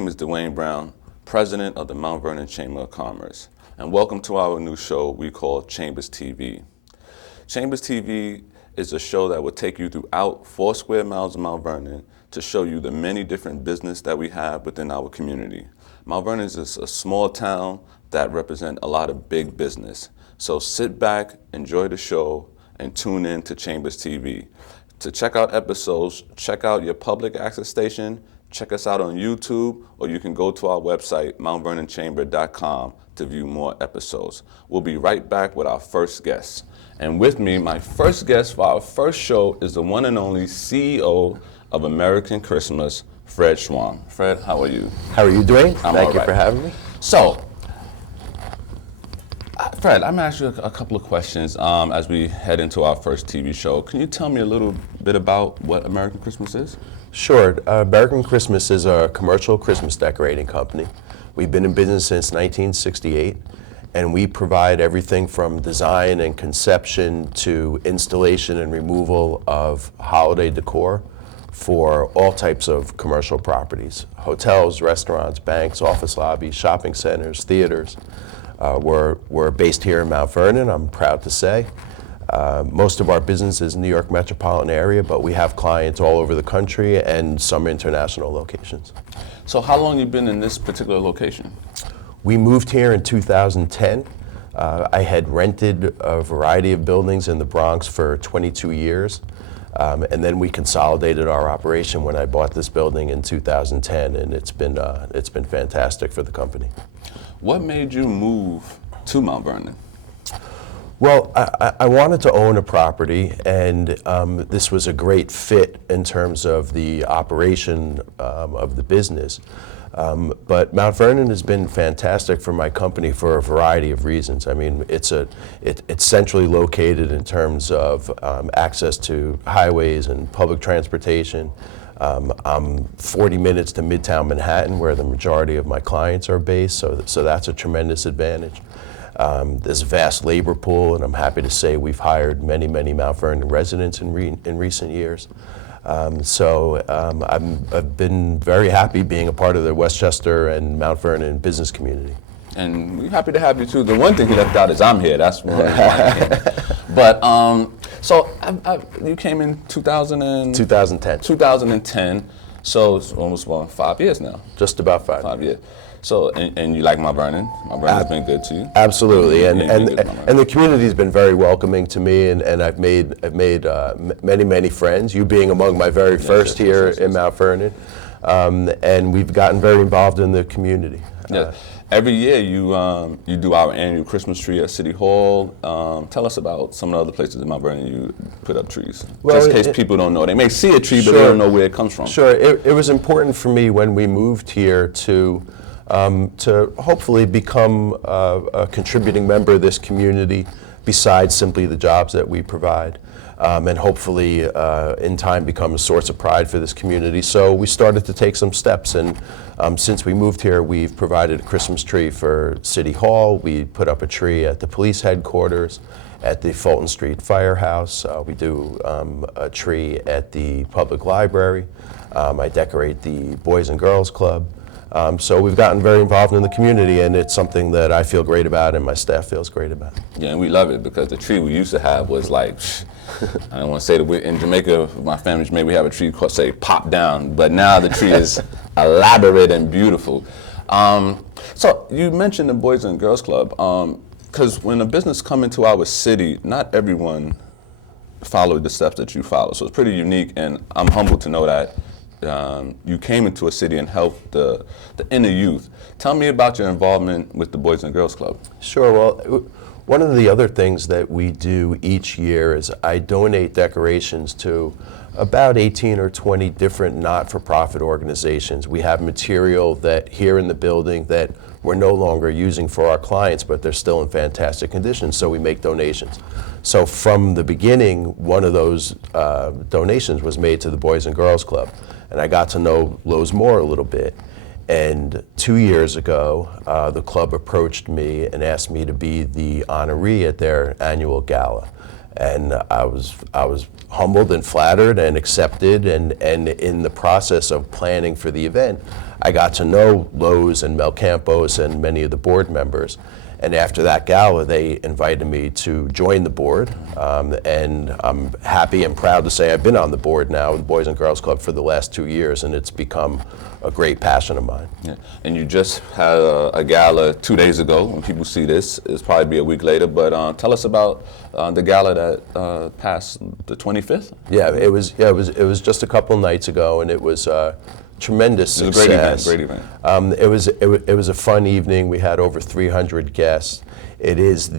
name is Dwayne Brown, President of the Mount Vernon Chamber of Commerce, and welcome to our new show we call Chambers TV. Chambers TV is a show that will take you throughout 4 square miles of Mount Vernon to show you the many different business that we have within our community. Mount Vernon is a small town that represents a lot of big business. So sit back, enjoy the show, and tune in to Chambers TV. To check out episodes, check out your public access station, check us out on YouTube, or you can go to our website, mountvernonchamber.com, to view more episodes. We'll be right back with our first guest. And with me, my first guest for our first show is the one and only CEO of American Christmas, Fred Schwam. Fred, how are you? How are you doing? Thank you for having me. So, Fred, I'm going to ask you a couple of questions as we head into our first TV show. Can you tell me a little bit about what American Christmas is? Sure. American Christmas is a commercial Christmas decorating company. We've been in business since 1968, and we provide everything from design and conception to installation and removal of holiday decor for all types of commercial properties: hotels, restaurants, banks, office lobbies, shopping centers, theaters. We're based here in Mount Vernon, I'm proud to say. Most of our business is in the New York metropolitan area, but we have clients all over the country and some international locations. So how long have you been in this particular location? We moved here in 2010. I had rented a variety of buildings in the Bronx for 22 years. And then we consolidated our operation when I bought this building in 2010, and it's been fantastic for the company. What made you move to Mount Vernon? Well, I wanted to own a property, and this was a great fit in terms of the operation of the business. But Mount Vernon has been fantastic for my company for a variety of reasons. I mean, it's centrally located in terms of access to highways and public transportation. I'm 40 minutes to Midtown Manhattan, where the majority of my clients are based, so that's a tremendous advantage. There's a vast labor pool, and I'm happy to say we've hired many Mount Vernon residents in recent years. I've been very happy being a part of the Westchester and Mount Vernon business community. And we're happy to have you too. The one thing he left out is I'm here. That's one reason why I came. But you came in 2010. 2010. So it's almost 5 years now. Just about 5 years. So and you like Mount Vernon? Mount Vernon's been good to you? Absolutely, and the community's been very welcoming to me, and I've made many friends. You being among my very first here in Mount Vernon, and we've gotten very involved in the community. Yeah. Every year you do our annual Christmas tree at City Hall. Tell us about some of the other places in Mount Vernon you put up trees. Well, just in case people don't know. They may see a tree, but they don't know where it comes from. Sure. It was important for me when we moved here to hopefully become a contributing member of this community besides simply the jobs that we provide, and hopefully in time become a source of pride for this community. So we started to take some steps, and since we moved here, we've provided a Christmas tree for City Hall. We put up a tree at the police headquarters, at the Fulton Street Firehouse. We do a tree at the public library. I decorate the Boys and Girls Club. So we've gotten very involved in the community, and it's something that I feel great about and my staff feels great about. Yeah, and we love it because the tree we used to have was like, I don't want to say that in Jamaica, my family, maybe we have a tree called, say, pop down, but now the tree is elaborate and beautiful. So you mentioned the Boys and Girls Club, because when a business come into our city, not everyone followed the steps that you follow. So it's pretty unique, and I'm humbled to know that you came into a city and helped the inner youth. Tell me about your involvement with the Boys and Girls Club. Sure. Well, one of the other things that we do each year is I donate decorations to about 18 or 20 different not-for-profit organizations. We have material that here in the building that we're no longer using for our clients, but they're still in fantastic condition, so we make donations. So from the beginning, one of those donations was made to the Boys and Girls Club, and I got to know Lowe's Moore a little bit. And 2 years ago, the club approached me and asked me to be the honoree at their annual gala. And I was humbled and flattered and accepted, and in the process of planning for the event, I got to know Lowe's and Mel Campos and many of the board members. And after that gala, they invited me to join the board. And I'm happy and proud to say I've been on the board now, the Boys and Girls Club, for the last 2 years, and it's become a great passion of mine. Yeah. And you just had a gala 2 days ago. When people see this, it'll probably be a week later. But tell us about the gala that passed the 25th. Yeah, it was just a couple nights ago, and it was tremendous success. It was a great event. It was a fun evening. We had over 300 guests. It is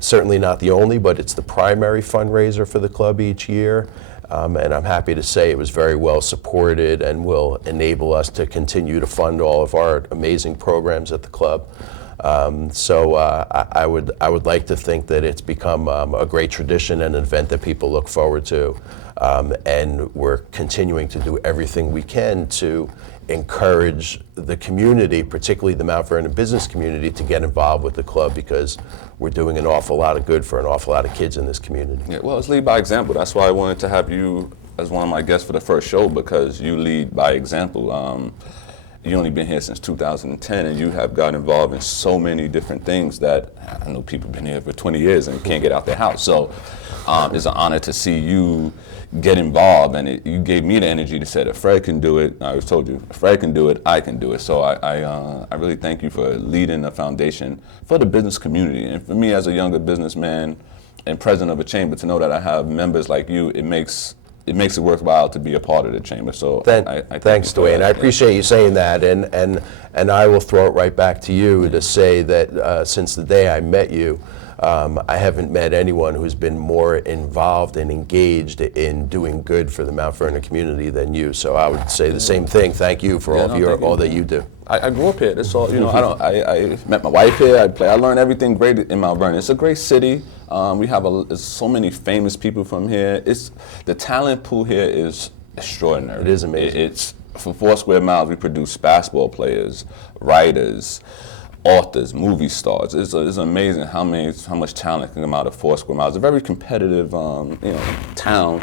certainly not the only, but it's the primary fundraiser for the club each year. And I'm happy to say it was very well supported and will enable us to continue to fund all of our amazing programs at the club. So I would like to think that it's become a great tradition and an event that people look forward to. And we're continuing to do everything we can to encourage the community, particularly the Mount Vernon business community, to get involved with the club, because we're doing an awful lot of good for an awful lot of kids in this community. Yeah, well, it's lead by example. That's why I wanted to have you as one of my guests for the first show, because you lead by example. You've only been here since 2010, and you have gotten involved in so many different things that I know people have been here for 20 years and can't get out their house. So it's an honor to see you get involved, and you gave me the energy to say that Fred can do it. I always told you, if Fred can do it, I can do it. So I really thank you for leading a foundation for the business community. And for me as a younger businessman and president of a chamber, to know that I have members like you, it makes it worthwhile to be a part of the chamber. So thanks, Dwayne. I appreciate you saying that, and I will throw it right back to you to say that since the day I met you, I haven't met anyone who's been more involved and engaged in doing good for the Mount Vernon community than you. So I would say the same thing. Thank you for all that you do. I grew up here. That's all. I met my wife here. I learned everything great in Mount Vernon. It's a great city. We have so many famous people from here. The talent pool here is extraordinary. It is amazing. It's for 4 square miles. We produce basketball players, writers, authors, movie stars. It's amazing how much talent can come out of 4 square miles. It's a very competitive, town,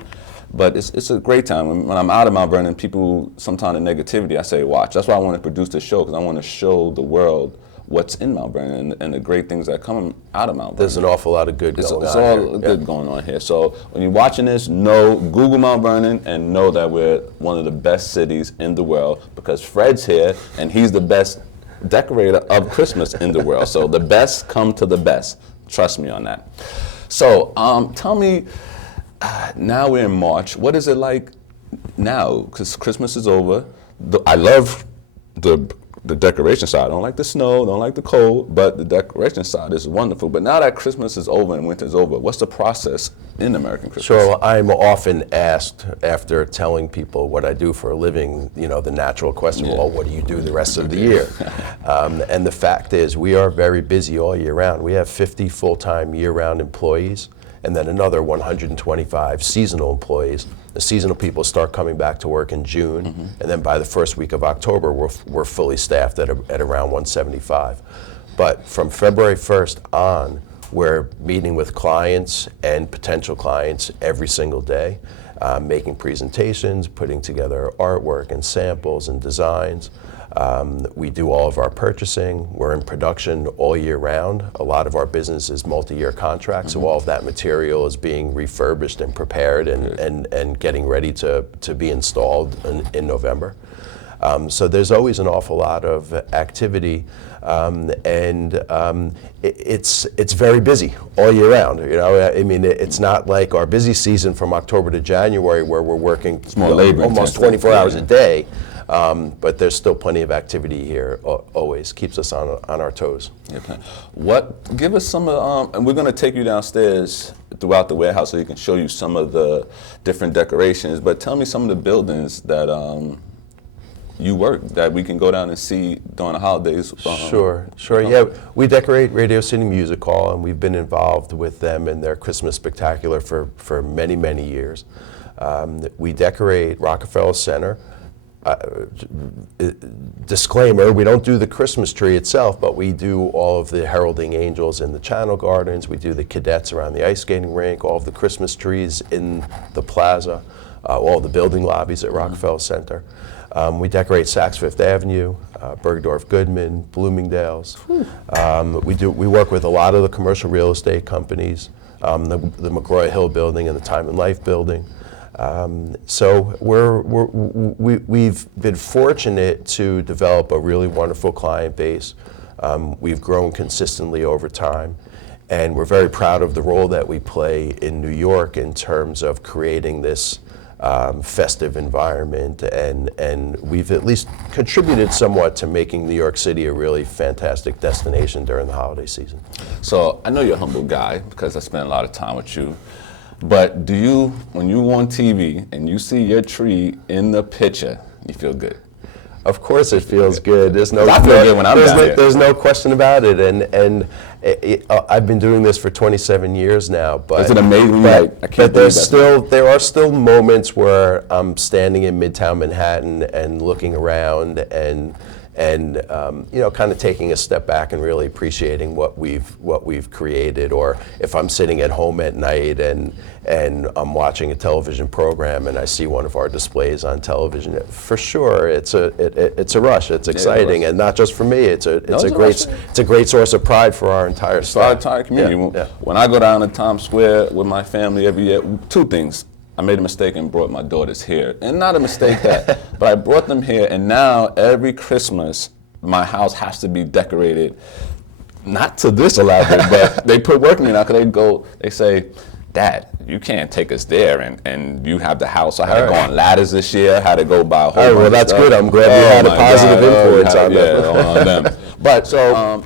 but it's a great time. When I'm out of Mount Vernon, people sometimes the negativity, I say, watch. That's why I want to produce this show, because I want to show the world what's in Mount Vernon and the great things that come out of Mount Vernon. There's an awful lot of good going on. It's all good going on here. So when you're watching this, Google Mount Vernon and know that we're one of the best cities in the world, because Fred's here and he's the best decorator of Christmas in the world. So the best come to the best. Trust me on that. So tell me, now we're in March. What is it like now? Because Christmas is over. I love the decoration side. I don't like the snow, don't like the cold, but the decoration side is wonderful. But now that Christmas is over and winter's over, what's the process in American Christmas? Sure. I'm often asked, after telling people what I do for a living, the natural question, well, what do you do the rest of the year? And the fact is, we are very busy all year round. We have 50 full-time year-round employees, and then another 125 seasonal employees. The seasonal people start coming back to work in June, and then by the first week of October, we're fully staffed at around 175. But from February 1st on, we're meeting with clients and potential clients every single day, making presentations, putting together artwork and samples and designs. We do all of our purchasing. We're in production all year round. A lot of our business is multi-year contracts, so all of that material is being refurbished and prepared and getting ready to be installed in November. So there's always an awful lot of activity, it's very busy all year round. It's not like our busy season from October to January where we're working almost 24 hours a day. But there's still plenty of activity here. Always keeps us on our toes. Give us some of, and we're going to take you downstairs throughout the warehouse so you can show you some of the different decorations. But tell me some of the buildings that you work that we can go down and see during the holidays. Sure. Yeah, we decorate Radio City Music Hall, and we've been involved with them in their Christmas Spectacular for many, many years. We decorate Rockefeller Center. Disclaimer, we don't do the Christmas tree itself, but we do all of the heralding angels in the Channel Gardens. We do the cadets around the ice skating rink, all of the Christmas trees in the plaza, all the building lobbies at Rockefeller Center. We decorate Saks Fifth Avenue, Bergdorf Goodman, Bloomingdale's. We work with a lot of the commercial real estate companies, the McGraw-Hill building and the Time and Life building. So we've been fortunate to develop a really wonderful client base. We've grown consistently over time, and we're very proud of the role that we play in New York in terms of creating this festive environment, and we've at least contributed somewhat to making New York City a really fantastic destination during the holiday season. So I know you're a humble guy because I spent a lot of time with you. But do you, when you on TV and you see your tree in the picture, you feel good? Of course it feels good. There's no, I feel good when I'm down here. There's no question about it. And I've been doing this for 27 years now. But is it amazing? But there are still moments where I'm standing in Midtown Manhattan and looking around and kind of taking a step back and really appreciating what we've created. Or if I'm sitting at home at night and I'm watching a television program and I see one of our displays on television, for sure it's a rush. It's exciting, and not just for me. It's a great source of pride for our entire staff. For our entire community. Yeah. When I go down to Times Square with my family every year, two things. I made a mistake and brought my daughters here. And not a mistake but I brought them here, and now every Christmas, my house has to be decorated, not to this elaborate, but they put work in it now, because they say, Dad, you can't take us there and you have the house. So I had to go on ladders this year, I had to go buy a whole bunch well, that's of good. I'm glad you had a positive influence on them. But so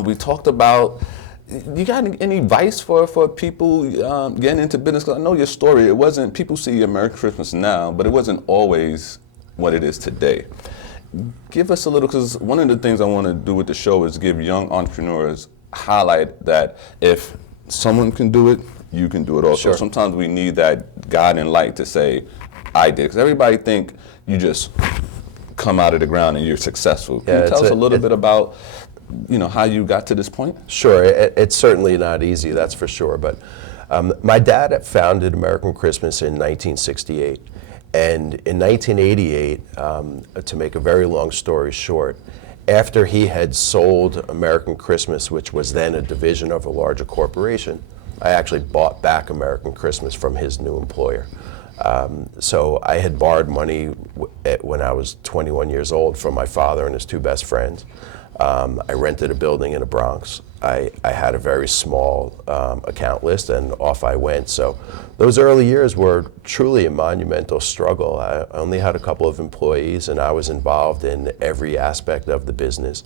we talked about, you got any advice for people getting into business? Because I know your story. It wasn't, people see American Christmas now, but it wasn't always what it is today. Give us a little, because one of the things I want to do with the show is give young entrepreneurs, highlight that if someone can do it, you can do it also. Sure. Sometimes we need that guiding light to say, I did. Because everybody think you just come out of the ground and you're successful. Can you tell us a little bit about how you got to this point? Sure, it's certainly not easy, that's for sure. But my dad had founded American Christmas in 1968. And in 1988, to make a very long story short, after he had sold American Christmas, which was then a division of a larger corporation, I actually bought back American Christmas from his new employer. So I had borrowed money when I was 21 years old from my father and his two best friends. I rented a building in the Bronx. I had a very small account list, and off I went. So those early years were truly a monumental struggle. I only had a couple of employees, and I was involved in every aspect of the business.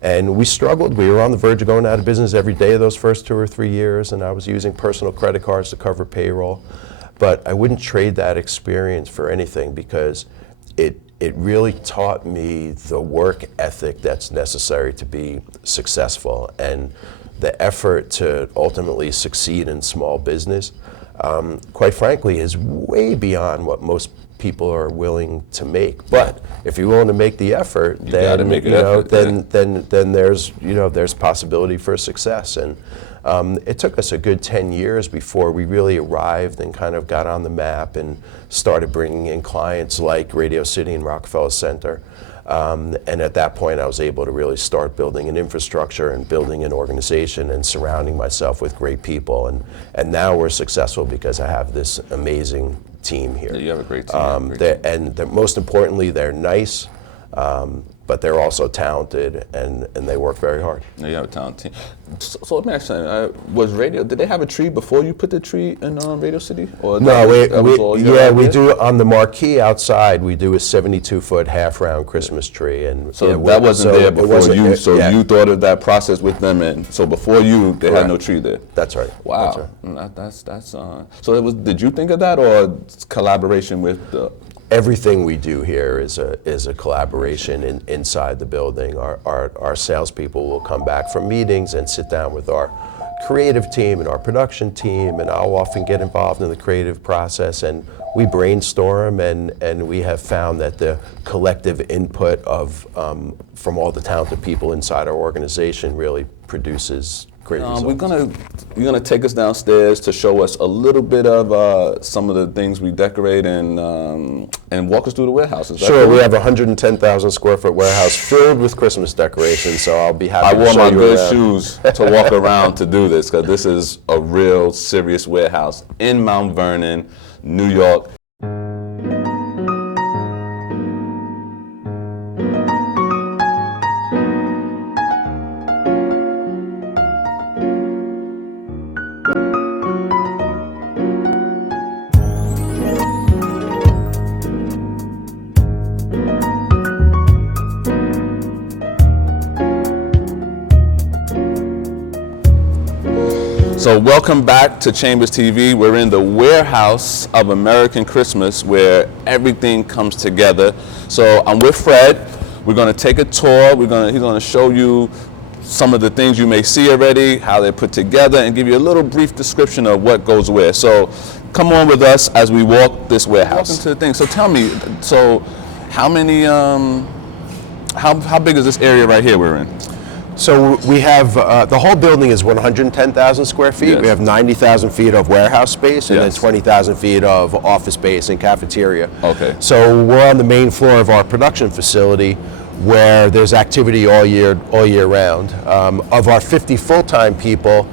And we struggled. We were on the verge of going out of business every day of those first 2 or 3 years, and I was using personal credit cards to cover payroll. But I wouldn't trade that experience for anything, because it really taught me the work ethic that's necessary to be successful, and the effort to ultimately succeed in small business, quite frankly, is way beyond what most people are willing to make. But if you're willing to make the effort, then there's possibility for success. And it took us a good 10 years before we really arrived and kind of got on the map and started bringing in clients like Radio City and Rockefeller Center. And at that point, I was able to really start building an infrastructure and building an organization and surrounding myself with great people. And now we're successful because I have this amazing team here. Yeah, you have a great team. Most importantly, they're nice. But they're also talented, and they work very hard. Yeah, you have a talented team. So let me ask you, did they have a tree before you put the tree in Radio City? Or no, we do on the marquee outside. We do a 72-foot half-round Christmas tree, and so that wasn't there before you. So you thought of that process with them, and so before you, they had no tree there. That's right. Wow, that's right. So it was. Did you think of that, or collaboration with the? Everything we do here is a collaboration inside the building. Our salespeople will come back from meetings and sit down with our creative team and our production team, and I'll often get involved in the creative process, and we brainstorm, and we have found that the collective input of from all the talented people inside our organization really produces great results. You're gonna take us downstairs to show us a little bit of some of the things we decorate and walk us through the warehouse. Is that Sure, cool? we have a 110,000 square foot warehouse filled with Christmas decorations, so I'll be happy I to wore show my you good around. shoes to walk around to do this because this is a real serious warehouse in Mount Vernon, New York. So welcome back to Chambers TV. We're in the warehouse of American Christmas where everything comes together. So I'm with Fred. We're going to take a tour. He's going to show you some of the things you may see already, how they're put together, and give you a little brief description of what goes where. So come on with us as we walk this warehouse. Welcome to the thing. So tell me, how many, how big is this area right here we're in? So we have, the whole building is 110,000 square feet. Yes. We have 90,000 feet of warehouse space and Yes. then 20,000 feet of office space and cafeteria. Okay. So we're on the main floor of our production facility where there's activity all year round. Of our 50 full-time people,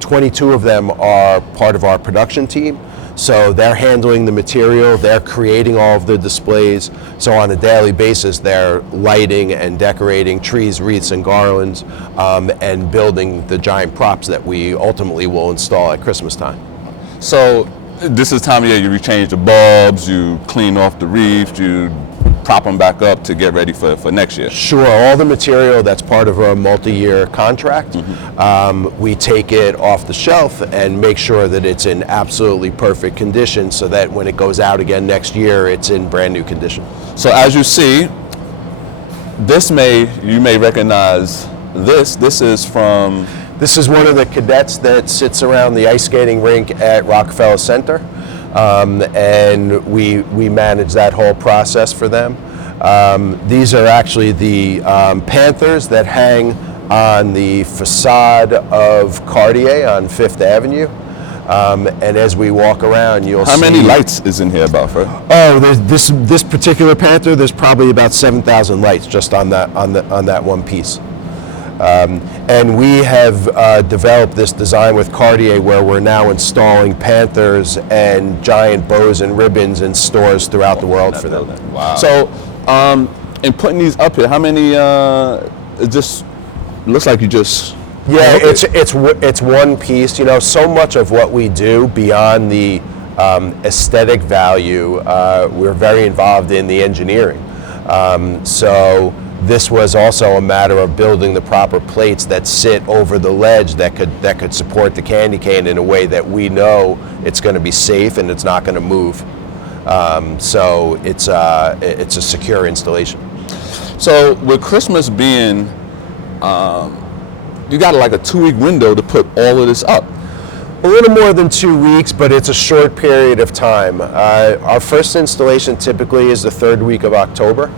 22 of them are part of our production team. So they're handling the material, they're creating all of the displays. So on a daily basis, they're lighting and decorating trees, wreaths, and garlands, and building the giant props that we ultimately will install at Christmas time. So this is time of year you rechange the bulbs, you clean off the wreath, you prop them back up to get ready for next year. Sure, all the material that's part of a multi-year contract, we take it off the shelf and make sure that it's in absolutely perfect condition so that when it goes out again next year, it's in brand new condition. So as you see, you may recognize this. This is from, This is one of the cadets that sits around the ice skating rink at Rockefeller Center, and we manage that whole process for them. These are actually the Panthers that hang on the facade of Cartier on Fifth Avenue. And as we walk around, you'll see. how many lights is in here about, Fred? Oh, there's this particular Panther. There's probably about 7,000 lights just on that one piece. And we have developed this design with Cartier where we're now installing Panthers and giant bows and ribbons in stores throughout the world for them. Wow. So, in putting these up here, how many? It just looks like you just. Yeah, it's one piece. You know, so much of what we do beyond the aesthetic value, we're very involved in the engineering. So this was also a matter of building the proper plates that sit over the ledge that could support the candy cane in a way that we know it's going to be safe and it's not going to move. So it's a secure installation. So with Christmas being, you got like a 2-week window to put all of this up. A little more than 2 weeks, but it's a short period of time. Our first installation typically is the 3rd week of October,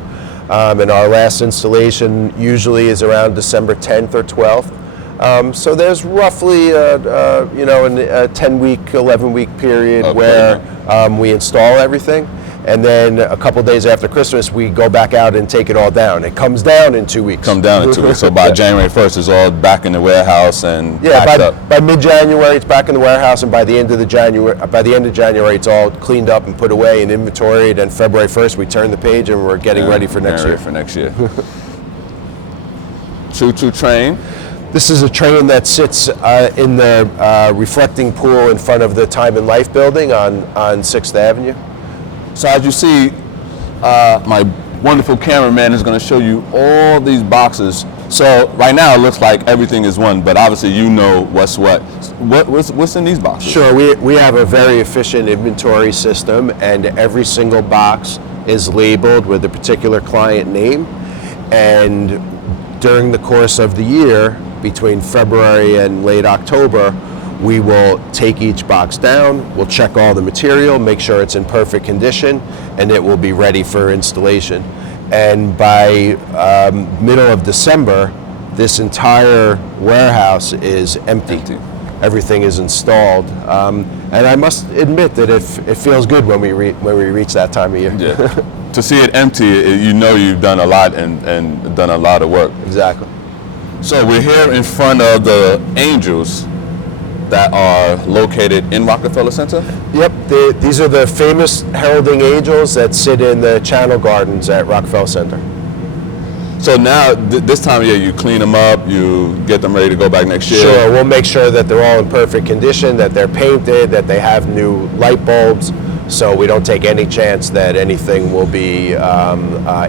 and our last installation usually is around December 10th or 12th. So there's roughly a 10-week, 11-week period Okay. where we install everything. And then a couple days after Christmas, we go back out and take it all down. It comes down in 2 weeks. Come down in 2 weeks. So by January 1st, it's all back in the warehouse and packed up. By mid-January, it's back in the warehouse, and by the end of January, it's all cleaned up and put away and inventoried. And February 1st, we turn the page and we're getting ready for next year. For next year. Choo-choo train. This is a train that sits in the reflecting pool in front of the Time and Life building on 6th Avenue. So as you see, my wonderful cameraman is going to show you all these boxes. So right now it looks like everything is one, but obviously you know what's what. What's in these boxes? Sure, we have a very efficient inventory system, and every single box is labeled with a particular client name. And during the course of the year, between February and late October, we will take each box down, we'll check all the material, make sure it's in perfect condition, and it will be ready for installation. And by middle of December, this entire warehouse is empty. Everything is installed, and I must admit that it feels good when we reach that time of year. Yeah. To see it empty, you know you've done a lot and done a lot of work. Exactly. So we're here in front of the Angels that are located in Rockefeller Center? Yep, these are the famous heralding angels that sit in the Channel Gardens at Rockefeller Center. So now, this time of year, you clean them up, you get them ready to go back next year? Sure, we'll make sure that they're all in perfect condition, that they're painted, that they have new light bulbs, so we don't take any chance that anything will be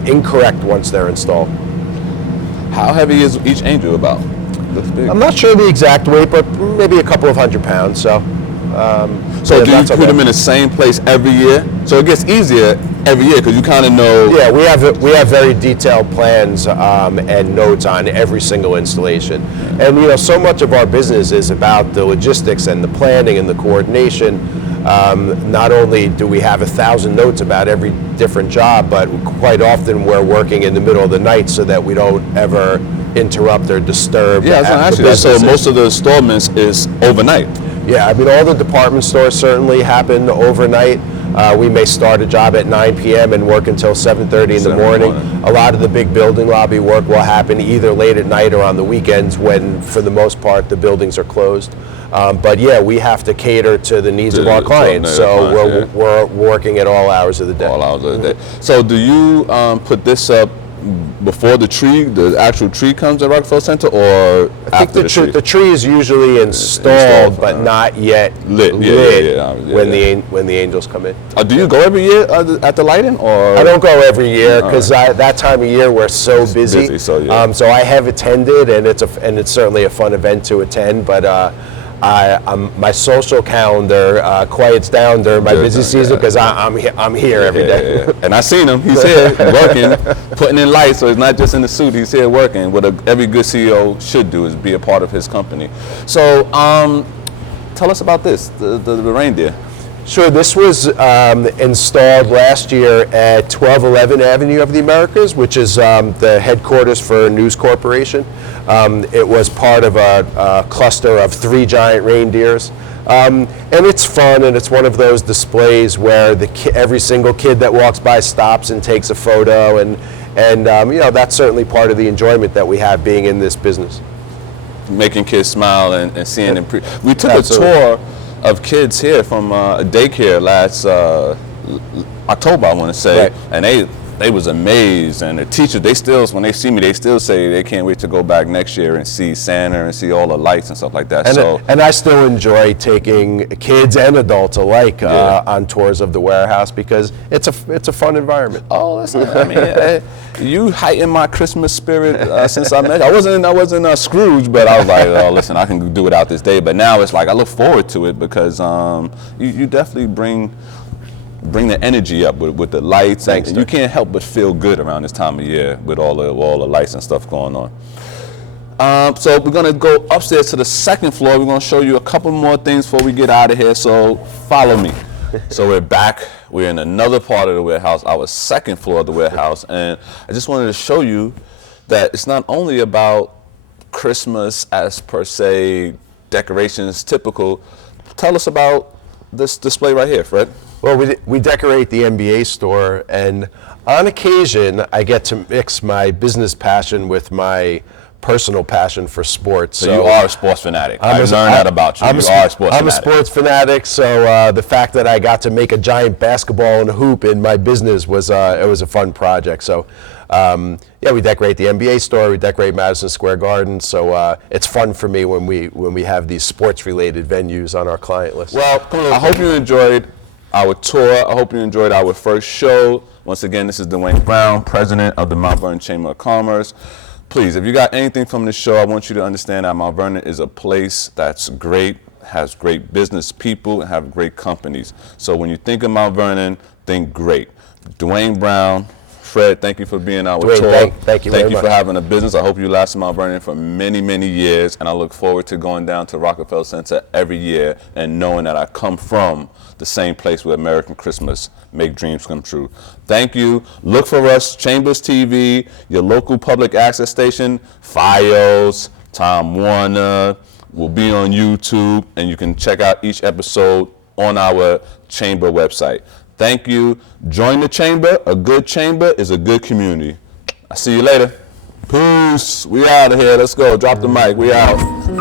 incorrect once they're installed. How heavy is each angel about? I'm not sure the exact weight, but maybe a couple of 100 pounds. So do you put them in the same place every year? So it gets easier every year because you kind of know. Yeah, we have very detailed plans and notes on every single installation. And so much of our business is about the logistics and the planning and the coordination. Not only do we have 1,000 notes about every different job, but quite often we're working in the middle of the night so that we don't ever interrupt or disturb. Yeah, I was going to ask you that. So most of the installments is overnight. Yeah, I mean, all the department stores certainly happen overnight. We may start a job at 9 p.m. and work until 7:30 in the morning. A lot of the big building lobby work will happen either late at night or on the weekends when, for the most part, the buildings are closed. But yeah, we have to cater to the needs of our clients, so we're working at all hours of the day. All hours of the day. So do you put this up before the actual tree comes at Rockefeller Center, or after the tree? The tree is usually installed but not yet lit when the angels come in. Do you go every year at the lighting, or? I don't go every year because that time of year we're so busy. So I have attended, and it's certainly a fun event to attend, but. My social calendar quiets down during my busy season because I'm here every day. Yeah. And I seen him. He's here working, putting in lights. So he's not just in the suit. He's here working. What every good CEO should do is be a part of his company. So tell us about this, the reindeer. Sure. This was installed last year at 1211 Avenue of the Americas, which is the headquarters for News Corporation. It was part of a cluster of 3 giant reindeers. And it's fun, and it's one of those displays where every single kid that walks by stops and takes a photo, and that's certainly part of the enjoyment that we have being in this business. Making kids smile and seeing them. We took a tour of kids here from a daycare last October, I want to say, right. And they was amazed, and the teachers, when they see me, they still say they can't wait to go back next year and see Santa and see all the lights and stuff like that. And I still enjoy taking kids and adults alike on tours of the warehouse because it's a fun environment. Oh, listen, I mean, you heighten my Christmas spirit since I met you. I wasn't a Scrooge, but I was like, oh, listen, I can do without this day. But now it's like I look forward to it because you definitely bring the energy up with the lights. Thanks, and you can't help but feel good around this time of year with all the lights and stuff going on. So we're going to go upstairs to the second floor. We're going to show you a couple more things before we get out of here, so follow me. So we're back. We're in another part of the warehouse, our second floor of the warehouse, and I just wanted to show you that it's not only about Christmas as per se, decorations typical. Tell us about this display right here, Fred. Well, we decorate the NBA store, and on occasion, I get to mix my business passion with my personal passion for sports. So you are a sports fanatic. I learned that about you. You are a sports fanatic. I'm a sports fanatic, so the fact that I got to make a giant basketball and a hoop in my business was it was a fun project. So we decorate the NBA store, we decorate Madison Square Garden, so it's fun for me when we have these sports-related venues on our client list. Well, I hope you enjoyed our tour. I hope you enjoyed our first show. Once again, this is Dwayne Brown, president of the Mount Vernon Chamber of Commerce. Please, if you got anything from this show, I want you to understand that Mount Vernon is a place that's great, has great business people, and have great companies. So when you think of Mount Vernon, think great. Dwayne Brown, Fred, thank you for being our Dwayne, tour. thank you very Thank you much. for having a business. I hope you last in Mount Vernon for many, many years, and I look forward to going down to Rockefeller Center every year and knowing that I come from the same place where American Christmas make dreams come true. Thank you. Look for us, Chambers TV, your local public access station, FiOS, Time Warner. We'll be on YouTube, and you can check out each episode on our Chamber website. Thank you. Join the Chamber. A good chamber is a good community. I'll see you later. Peace. We out of here. Let's go. Drop the mic. We out.